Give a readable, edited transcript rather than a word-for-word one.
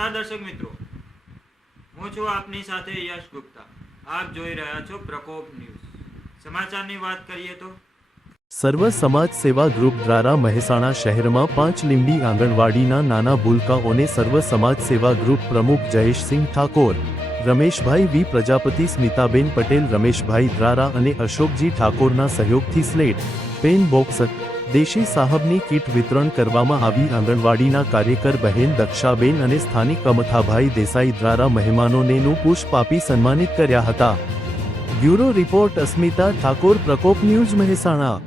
નમસ્કાર દર્શક મિત્રો, હું છું આપની સાથે યશ ગુપ્તા। આપ જોઈ રહ્યા છો પ્રકોપ ન્યૂઝ। સમાચારની વાત કરીએ તો સર્વ સમાજ સેવા ગ્રુપ દ્વારા મહેસાણા શહેરમાં 5 લીંબડી આંગણવાડીના નાના ભૂલકાઓને સર્વ સમાજ સેવા ગ્રુપ પ્રમુખ જયેશસિંહ ઠાકોર, રમેશભાઈ વી પ્રજાપતિ, સ્મિતાબેન પટેલ, રમેશભાઈ દ્વારા અને અશોકજી ઠાકોરના સહયોગથી સ્લેટ, પેન બોક્સ, દેશી સાહબની કીટ વિતરણ કરવામાં આવી। આંગણવાડીના કાર્યકર બહેન દક્ષાબેન અને સ્થાનિક અમથાભાઈ દેસાઈ દ્વારા મહેમાનોને નું પુષ્પ આપી સન્માનિત કર્યા હતા। બ્યુરો રિપોર્ટ અસ્મિતા ઠાકોર, પ્રકોપ ન્યૂઝ, મહેસાણા।